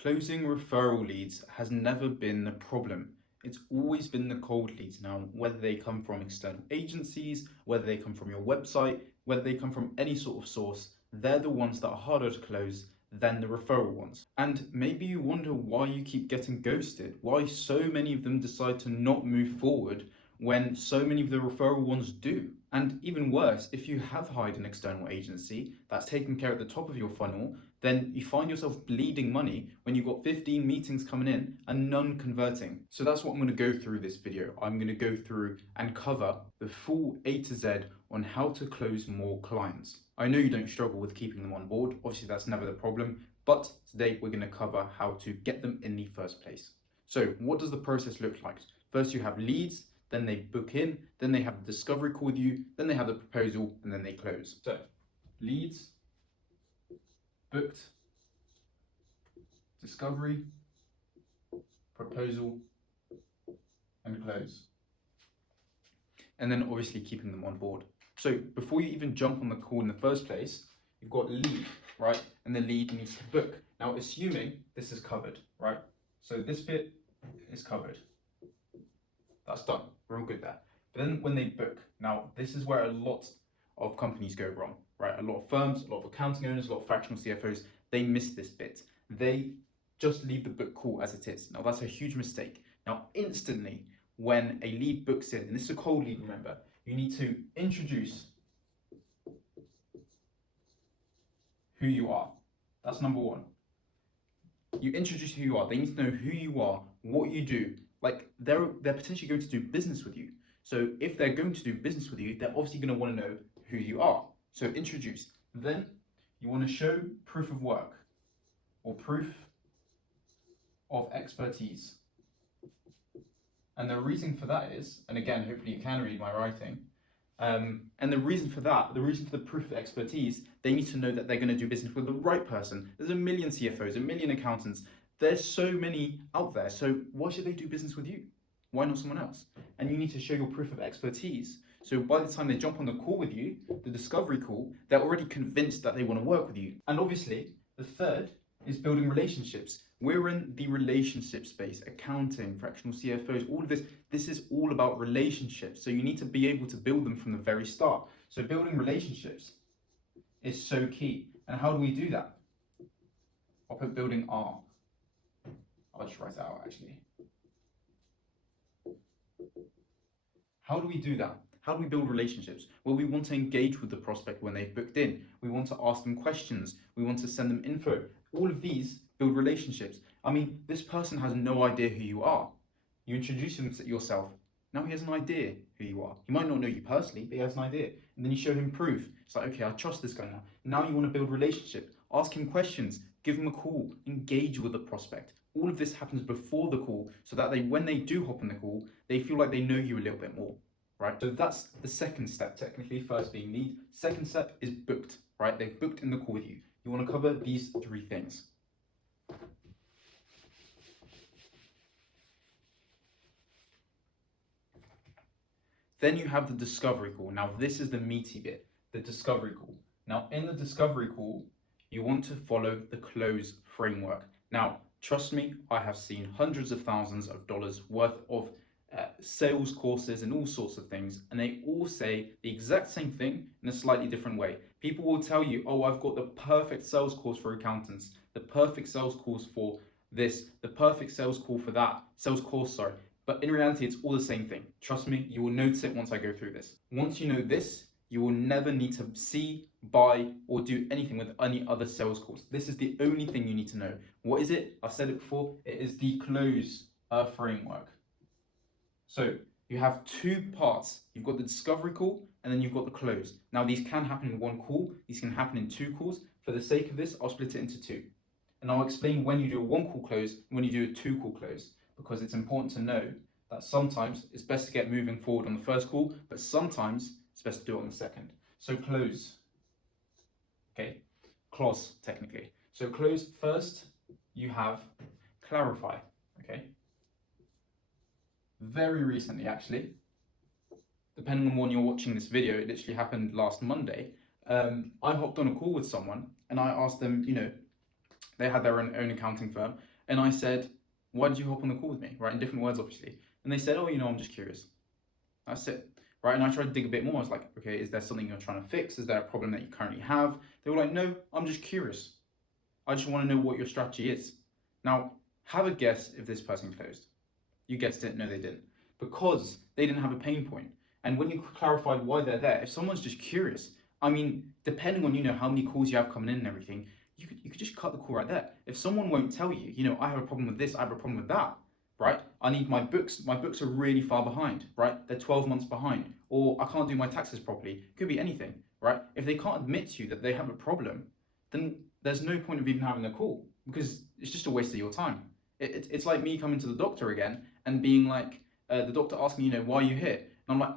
Closing referral leads has never been the problem. It's always been the cold leads now, whether they come from external agencies, whether they come from your website, whether they come from any sort of source, they're the ones that are harder to close than the referral ones. And maybe you wonder why you keep getting ghosted, why so many of them decide to not move forward when so many of the referral ones do. And even worse, if you have hired an external agency that's taking care at the top of your funnel, then you find yourself bleeding money when you've got 15 meetings coming in and none converting. So that's what I'm going to go through this video. I'm going to go through and cover the full A to Z on how to close more clients. I know you don't struggle with keeping them on board. Obviously, that's never the problem. But today we're going to cover how to get them in the first place. So what does the process look like? First, you have leads, then they book in, then they have the discovery call with you, then they have the proposal, and then they close. So leads, booked, discovery, proposal, and close. And then obviously keeping them on board. So before you even jump on the call in the first place, you've got lead, right? And the lead needs to book. Now, assuming this is covered, right? So this bit is covered. That's done. We're all good there. But then when they book, now this is where a lot of companies go wrong, right? A lot of firms, a lot of accounting owners, a lot of fractional CFOs, they miss this bit. They just leave the book call as it is. Now that's a huge mistake. Now instantly, when a lead books in, and this is a cold lead, remember, you need to introduce who you are. That's number one. You introduce who you are. They need to know who you are, what you do. Like they're potentially going to do business with you. So if they're going to do business with you, they're obviously going to want to know who you are. So introduce. Then you want to show proof of work or proof of expertise. And the reason for that is, and again, hopefully you can read my writing, and the reason for the proof of expertise, they need to know that they're going to do business with the right person. There's a million CFOs, a million accountants. There's so many out there. So why should they do business with you? Why not someone else? And you need to show your proof of expertise. So by the time they jump on the call with you, the discovery call, they're already convinced that they want to work with you. And obviously, the third is building relationships. We're in the relationship space, accounting, fractional CFOs, all of this. This is all about relationships. So you need to be able to build them from the very start. So building relationships is so key. And how do we do that? I'll put building R. I'll just write it out actually. How do we do that? How do we build relationships? Well, we want to engage with the prospect when they've booked in. We want to ask them questions. We want to send them info. All of these build relationships. I mean, this person has no idea who you are. You introduce him to yourself. Now he has an idea who you are. He might not know you personally, but he has an idea. And then you show him proof. It's like, okay, I trust this guy now. Now you want to build relationship. Ask him questions. Give him a call. Engage with the prospect. All of this happens before the call so that when they do hop on the call, they feel like they know you a little bit more, right? So that's the second step, technically, first being lead. Second step is booked, right? They've booked in the call with you. You want to cover these three things. Then you have the discovery call. Now this is the meaty bit, the discovery call. Now in the discovery call, you want to follow the close framework. Now, trust me, I have seen hundreds of thousands of dollars worth of sales courses and all sorts of things, and they all say the exact same thing in a slightly different way. People will tell you, oh, I've got the perfect sales course for accountants, the perfect sales course for this, the perfect sales call for that, sales course, sorry. But in reality, it's all the same thing. Trust me, you will notice it once I go through this. Once you know this, you will never need to see, buy, or do anything with any other sales course. This is the only thing you need to know. What is it? I've said it before. It is the close framework. So you have two parts. You've got the discovery call, and then you've got the close. Now these can happen in one call. These can happen in two calls. For the sake of this, I'll split it into two. And I'll explain when you do a one call close and when you do a two call close, because it's important to know that sometimes it's best to get moving forward on the first call, but sometimes it's best to do it on the second. So close, okay, clause technically. So close, first you have clarify, okay. Very recently actually, depending on when you're watching this video, it literally happened last Monday. I hopped on a call with someone and I asked them, They had their own accounting firm. And I said, why did you hop on the call with me? Right, in different words, obviously. And they said, oh, I'm just curious. That's it. Right, and I tried to dig a bit more. I was like, okay, is there something you're trying to fix? Is there a problem that you currently have? They were like, no, I'm just curious. I just want to know what your strategy is. Now, have a guess if this person closed. You guessed it, no, they didn't. Because they didn't have a pain point. And when you clarified why they're there, if someone's just curious, I mean, depending on how many calls you have coming in and everything, you could just cut the call right there. If someone won't tell you, I have a problem with this, I have a problem with that, right? I need my books. My books are really far behind, right? They're 12 months behind, or I can't do my taxes properly. It could be anything, right? If they can't admit to you that they have a problem, then there's no point of even having a call, because it's just a waste of your time. It's like me coming to the doctor again and being like, the doctor asking, why are you here? And I'm like,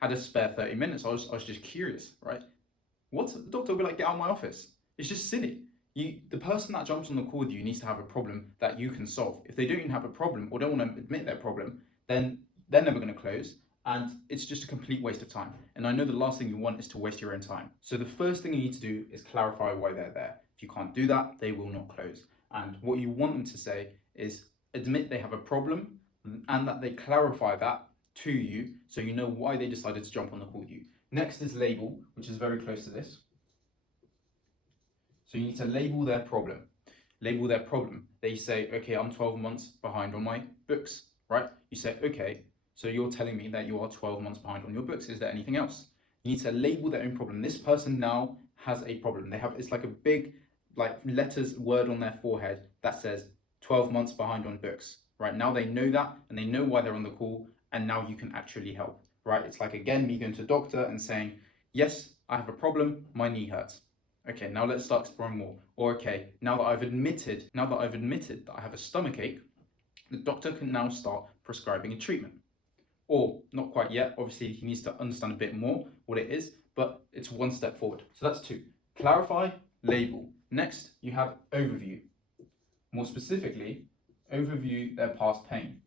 had a spare 30 minutes. I was just curious, right? What? The doctor will be like, get out of my office. It's just silly. The person that jumps on the call with you needs to have a problem that you can solve. If they don't even have a problem or don't want to admit their problem, then they're never going to close, and it's just a complete waste of time. And I know the last thing you want is to waste your own time. So the first thing you need to do is clarify why they're there. If you can't do that, they will not close. And what you want them to say is admit they have a problem and that they clarify that to you so you know why they decided to jump on the call with you. Next is label, which is very close to this. So you need to label their problem. Label their problem. They say, okay, I'm 12 months behind on my books, right? You say, okay, so you're telling me that you are 12 months behind on your books. Is there anything else? You need to label their own problem. This person now has a problem. It's like a big, letters word on their forehead that says 12 months behind on books, right? Now they know that and they know why they're on the call, and now you can actually help, right? It's like, again, me going to a doctor and saying, yes, I have a problem, my knee hurts. Okay, now let's start exploring more. Or okay, now that I've admitted that I have a stomach ache, the doctor can now start prescribing a treatment. Or not quite yet, obviously he needs to understand a bit more what it is, but it's one step forward. So that's 2. Clarify, label. Next, you have overview. More specifically, overview their past pain.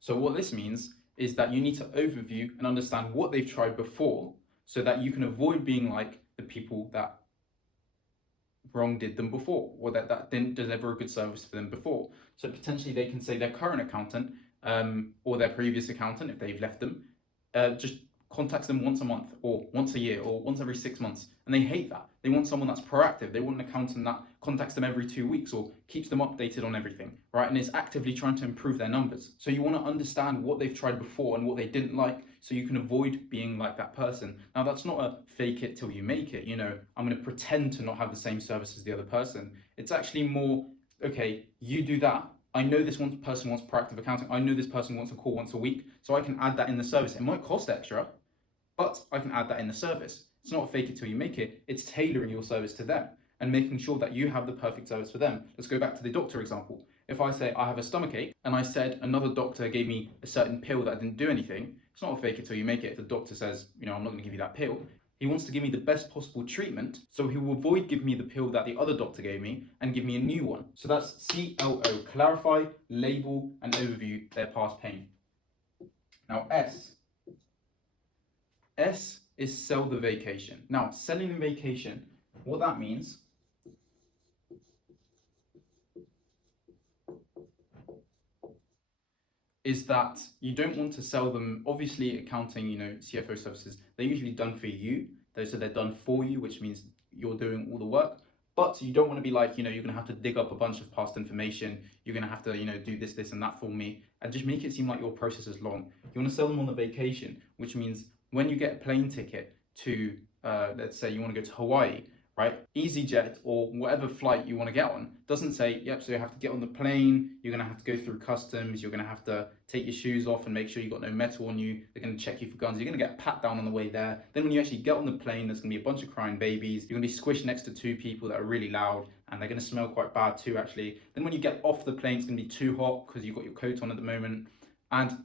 So what this means is that you need to overview and understand what they've tried before so that you can avoid being like the people that wrong did them before, or that didn't deliver a good service for them before. So potentially they can say their current accountant or their previous accountant, if they've left them, just contacts them once a month or once a year or once every 6 months, and they hate that. They want someone that's proactive. They want an accountant that contacts them every 2 weeks or keeps them updated on everything, right? And is actively trying to improve their numbers. So you want to understand what they've tried before and what they didn't like, so you can avoid being like that person. Now, that's not a fake it till you make it, I'm going to pretend to not have the same service as the other person. It's actually more, okay, you do that. I know this one person wants proactive accounting. I know this person wants a call once a week, so I can add that in the service. It might cost extra, but I can add that in the service. It's not fake it till you make it. It's tailoring your service to them and making sure that you have the perfect service for them. Let's go back to the doctor example. If I say I have a stomach ache and I said another doctor gave me a certain pill that didn't do anything, it's not a fake it till you make it. If the doctor says, I'm not going to give you that pill, he wants to give me the best possible treatment, so he will avoid giving me the pill that the other doctor gave me and give me a new one. So that's CLO, clarify, label, and overview their past pain. Now S is sell the vacation. Now, selling the vacation, what that means is that you don't want to sell them, obviously accounting, CFO services, they're usually done for you. So they're done for you, which means you're doing all the work. But you don't want to be like, you're going to have to dig up a bunch of past information. You're going to have to, do this, and that for me, and just make it seem like your process is long. You want to sell them on the vacation, which means when you get a plane ticket to, let's say you want to go to Hawaii, right? EasyJet or whatever flight you want to get on doesn't say, yep, so you have to get on the plane, you're going to have to go through customs, you're going to have to take your shoes off and make sure you've got no metal on you, they're going to check you for guns, you're going to get pat down on the way there. Then when you actually get on the plane, there's going to be a bunch of crying babies, you're going to be squished next to 2 people that are really loud, and they're going to smell quite bad too, actually. Then when you get off the plane, it's going to be too hot because you've got your coat on at the moment, and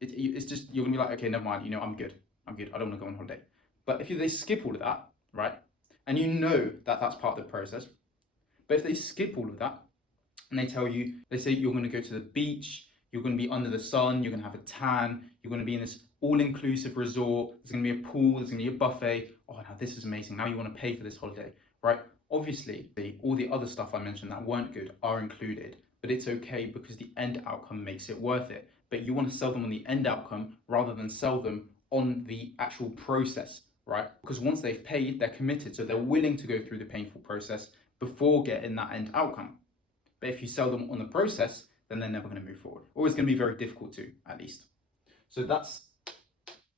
it's just, you're going to be like, okay, never mind, I'm good, I don't want to go on holiday. But if they skip all of that, right, and that that's part of the process, but if they skip all of that and they say you're going to go to the beach, you're going to be under the sun, you're going to have a tan, you're going to be in this all-inclusive resort, there's going to be a pool, there's going to be a buffet, oh, now this is amazing, now you want to pay for this holiday, right? Obviously, all the other stuff I mentioned that weren't good are included, but it's okay because the end outcome makes it worth it. But you want to sell them on the end outcome rather than sell them on the actual process, right? Because once they've paid, they're committed, so they're willing to go through the painful process before getting that end outcome. But if you sell them on the process, then they're never going to move forward, or it's going to be very difficult to, at least. So that's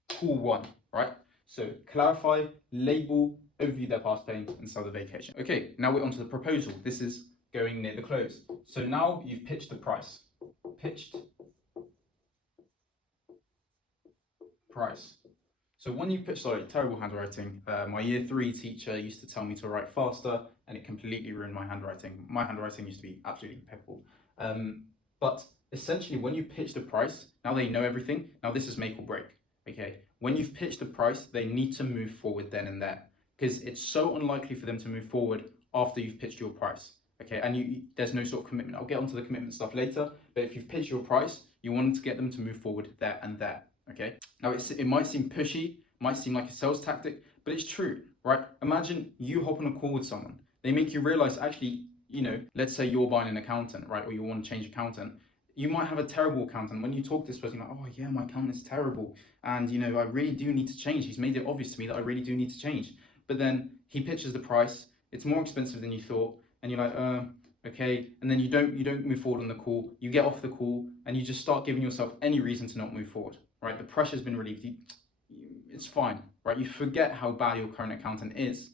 tool one, right? So clarify, label, overview their past pain, and sell the vacation. Okay, now we're on to the proposal. This is going near the close. So now you've pitched the price. Pitched price. So when you pitch, sorry, terrible handwriting. My year 3 teacher used to tell me to write faster, and it completely ruined my handwriting. My handwriting used to be absolutely impeccable. But essentially, when you pitch the price, now they know everything. Now this is make or break. Okay, when you've pitched the price, they need to move forward then and there, because it's so unlikely for them to move forward after you've pitched your price. Okay, and there's no sort of commitment. I'll get onto the commitment stuff later, but if you've pitched your price, you want to get them to move forward there and there. Okay, now it might seem pushy, might seem like a sales tactic, but it's true, right? Imagine you hop on a call with someone. They make you realize, actually, let's say you're buying an accountant, right? Or you want to change accountant. You might have a terrible accountant. When you talk to this person, you're like, oh yeah, my accountant is terrible. And I really do need to change. He's made it obvious to me that I really do need to change. But then he pitches the price. It's more expensive than you thought. And you're like, okay. And then you don't move forward on the call. You get off the call and you just start giving yourself any reason to not move forward, right? The pressure's been relieved. It's fine, right? You forget how bad your current accountant is.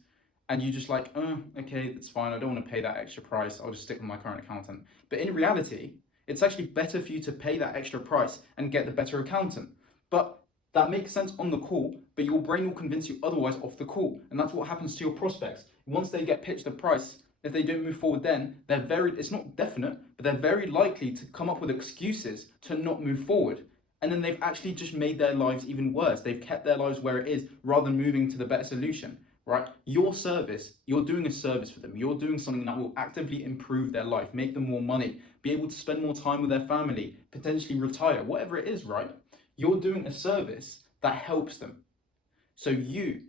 And you just like, okay, that's fine. I don't want to pay that extra price. I'll just stick with my current accountant. But in reality, it's actually better for you to pay that extra price and get the better accountant. But that makes sense on the call, but your brain will convince you otherwise off the call. And that's what happens to your prospects. Once they get pitched the price, if they don't move forward then, it's not definite, but they're very likely to come up with excuses to not move forward. And then they've actually just made their lives even worse. They've kept their lives where it is rather than moving to the better solution, right? Your service, you're doing a service for them. You're doing something that will actively improve their life, make them more money, be able to spend more time with their family, potentially retire, whatever it is, right? You're doing a service that helps them. So you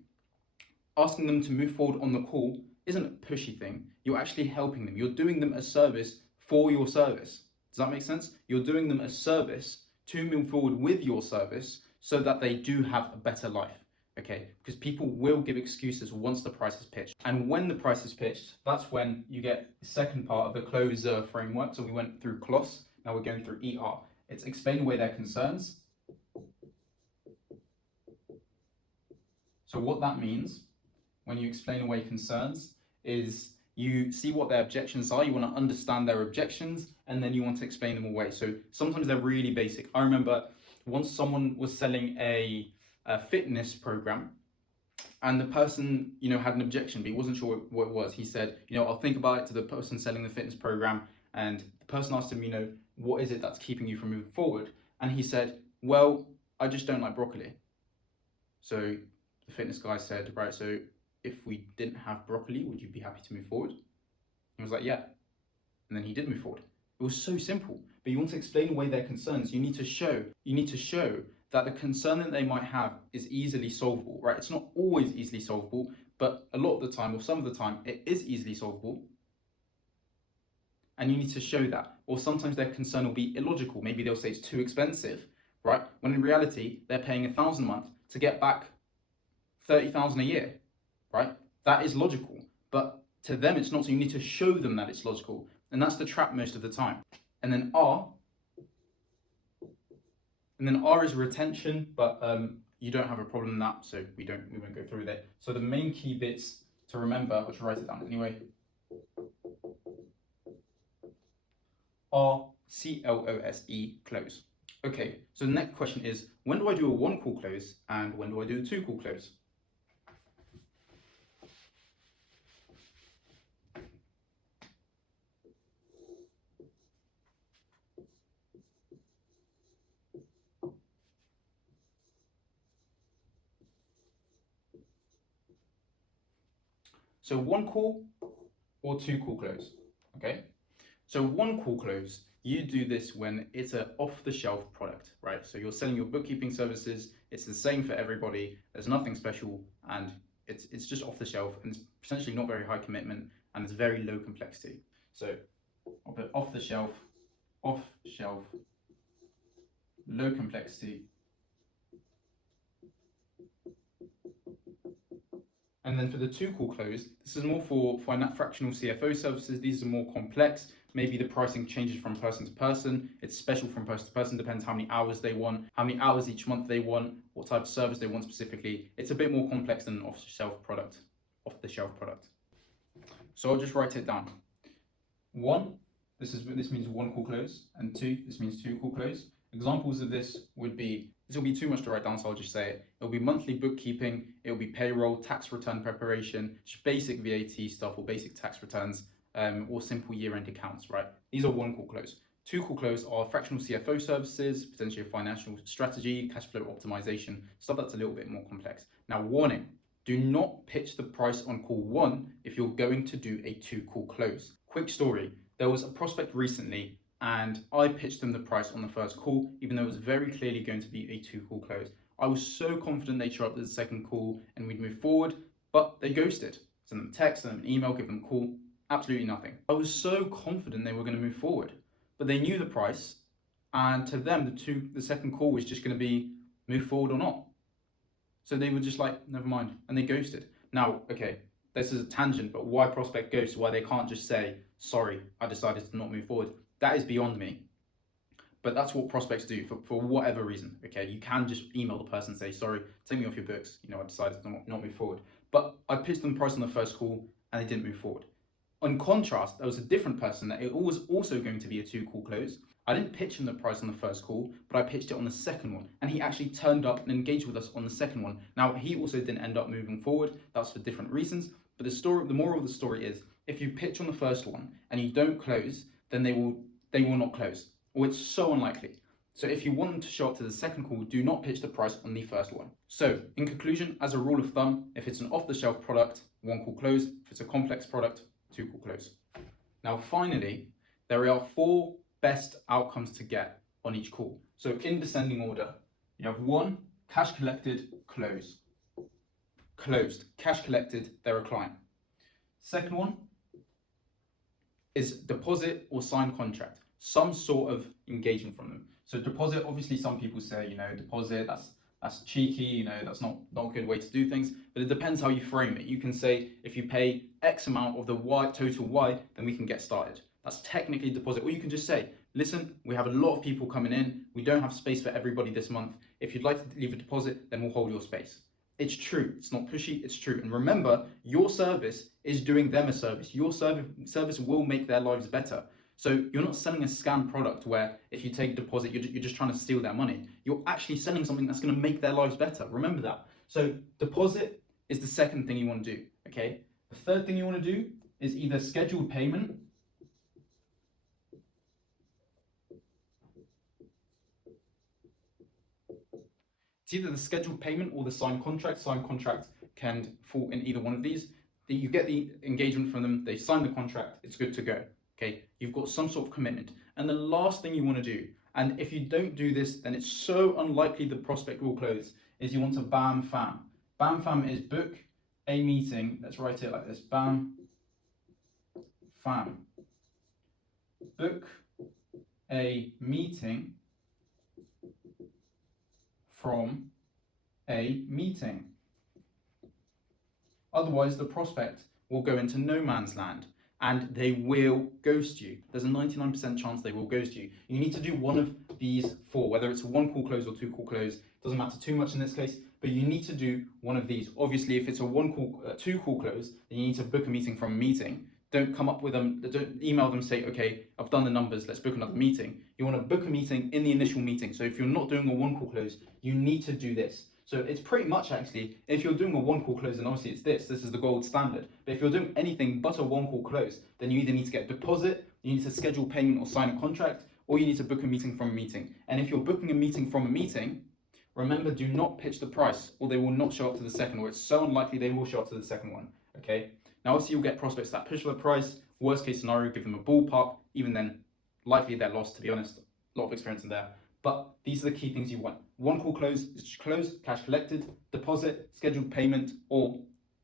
asking them to move forward on the call isn't a pushy thing. You're actually helping them. You're doing them a service for your service. Does that make sense? You're doing them a service to move forward with your service so that they do have a better life. Okay, because people will give excuses once the price is pitched. And when the price is pitched, that's when you get the second part of the closer framework. So we went through CLOS, now we're going through ER. It's explain away their concerns. So what that means when you explain away concerns is you see what their objections are, you want to understand their objections, and then you want to explain them away. So sometimes they're really basic. I remember once someone was selling a fitness program, and the person, had an objection, but he wasn't sure what it was. He said, I'll think about it, to the person selling the fitness program, and the person asked him, what is it that's keeping you from moving forward? And he said, well, I just don't like broccoli. So the fitness guy said, right, so if we didn't have broccoli, would you be happy to move forward? He was like, yeah. And then he did move forward. It was so simple, but you want to explain away their concerns. You need to show that the concern that they might have is easily solvable, right? It's not always easily solvable, but a lot of the time, or some of the time, it is easily solvable. And you need to show that. Or sometimes their concern will be illogical. Maybe they'll say it's too expensive, right? When in reality, they're paying $1,000 a month to get back 30,000 a year, right? That is logical, but to them it's not, so you need to show them that it's logical. And that's the trap most of the time. And then R is retention, but you don't have a problem in that, so we won't go through that. So the main key bits to remember, I'll just write it down anyway. R, C-L-O-S-E, close. Okay, so the next question is, when do I do a 1-call close and when do I do a 2-call close? So 1-call or 2-call close, okay? So 1-call close, you do this when it's an off-the-shelf product, right? So you're selling your bookkeeping services, it's the same for everybody, there's nothing special, and it's just off the shelf, and it's potentially not very high commitment, and it's very low complexity. So I'll put off the shelf, low complexity. And then for the two call close, this is more for fractional CFO services. These are more complex. Maybe the pricing changes from person to person. It's special from person to person, depends how many hours they want, how many hours each month they want, what type of service they want specifically. It's a bit more complex than an off-the-shelf product. So I'll just write it down. 1, this means one call close, and 2, this means two call close. Examples of this would be, this will be too much to write down, so I'll just say it. It'll be monthly bookkeeping, it'll be payroll, tax return preparation, just basic VAT stuff or basic tax returns, or simple year-end accounts, right? These are one call close. Two call close are fractional CFO services, potentially a financial strategy, cash flow optimization, stuff that's a little bit more complex. Now, warning, do not pitch the price on call 1 if you're going to do a 2 call close. Quick story, there was a prospect recently and I pitched them the price on the first call, even though it was very clearly going to be a 2 call close. I was so confident they'd show up to the second call and we'd move forward, but they ghosted. Send them a text, send them an email, give them a call, absolutely nothing. I was so confident they were going to move forward, but they knew the price, and to them, the second call was just going to be move forward or not. So they were just like, never mind, and they ghosted. Now, okay, this is a tangent, but why prospect ghosts? Why they can't just say, sorry, I decided to not move forward? That is beyond me. But that's what prospects do for whatever reason. Okay, you can just email the person and say, sorry, take me off your books. I decided to not move forward. But I pitched them the price on the first call and they didn't move forward. In contrast, there was a different person that it was also going to be a 2 call close. I didn't pitch him the price on the first call, but I pitched it on the second one. And he actually turned up and engaged with us on the second one. Now, he also didn't end up moving forward. That's for different reasons. But the moral of the story is, if you pitch on the first one and you don't close, then they will not close. Or it's so unlikely. So if you want them to show up to the second call, do not pitch the price on the first one. So in conclusion, as a rule of thumb, if it's an off-the-shelf product, 1 call close. If it's a complex product, 2 call close. Now finally, there are 4 best outcomes to get on each call. So in descending order, you have 1, cash collected, close. Closed, cash collected, they're a client. Second one is deposit or signed contract, some sort of engagement from them. So deposit, obviously some people say, deposit, that's cheeky, that's not a good way to do things, but it depends how you frame it. You can say, if you pay X amount of the total Y, then we can get started. That's technically deposit. Or you can just say, listen, we have a lot of people coming in, we don't have space for everybody this month. If you'd like to leave a deposit, then we'll hold your space. It's true, it's not pushy, it's true. And remember, your service is doing them a service. Your service will make their lives better. So you're not selling a scam product where if you take a deposit, you're just trying to steal their money. You're actually selling something that's going to make their lives better. Remember that. So deposit is the second thing you want to do, okay? The third thing you want to do is either scheduled payment, it's either the scheduled payment or the signed contract. Signed contract can fall in either one of these. You get the engagement from them, they sign the contract, it's good to go. Okay, you've got some sort of commitment. And the last thing you want to do, and if you don't do this, then it's so unlikely the prospect will close, is you want to BAM FAM. BAM FAM is book a meeting. Let's write it like this. BAM FAM. Book a meeting from a meeting. Otherwise, the prospect will go into no man's land and they will ghost you. There's a 99% chance they will ghost you. You need to do one of these 4, whether it's a 1 call close or 2 call close. Doesn't matter too much in this case, but you need to do one of these. Obviously, if it's a 2 call close, then you need to book a meeting from a meeting. Don't come up with them, don't email them, say, okay, I've done the numbers, let's book another meeting. You want to book a meeting in the initial meeting. So if you're not doing a 1 call close, you need to do this. So it's pretty much actually, if you're doing a 1 call close, then obviously it's this is the gold standard. But if you're doing anything but a 1 call close, then you either need to get a deposit, you need to schedule payment or sign a contract, or you need to book a meeting from a meeting. And if you're booking a meeting from a meeting, remember, do not pitch the price or they will not show up to the second, or it's so unlikely they will show up to the second one, okay? Now, obviously, you'll get prospects that push for the price. Worst case scenario, give them a ballpark. Even then, likely they're lost, to be honest. A lot of experience in there. But these are the key things you want. 1 call close is close, cash collected, deposit, scheduled payment, or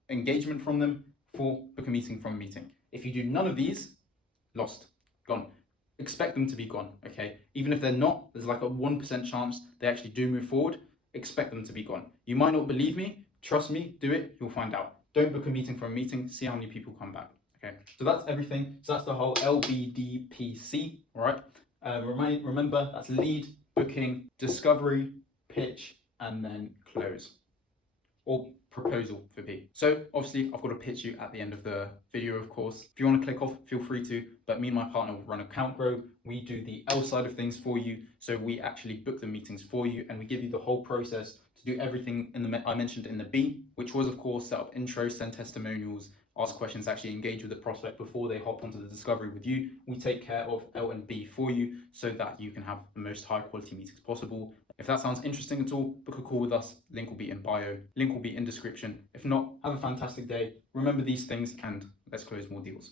engagement from them. 4, book a meeting from a meeting. If you do none of these, lost, gone. Expect them to be gone, okay? Even if they're not, there's like a 1% chance they actually do move forward. Expect them to be gone. You might not believe me. Trust me, do it, you'll find out. Don't book a meeting for a meeting, see how many people come back, okay? So that's everything. So that's the whole LBDPC, all right? Remember, that's lead, booking, discovery, pitch, and then close. Or proposal for B. So obviously I've got to pitch you at the end of the video, of course. If you want to click off, feel free to, but me and my partner will run Account Grow. We do the L side of things for you. So we actually book the meetings for you and we give you the whole process to do everything I mentioned in the B, which was of course set up intro, send testimonials, ask questions, actually engage with the prospect before they hop onto the discovery with you. We take care of L and B for you so that you can have the most high quality meetings possible. If that sounds interesting at all, book a call with us. Link will be in bio. Link will be in description. If not, have a fantastic day. Remember these things and let's close more deals.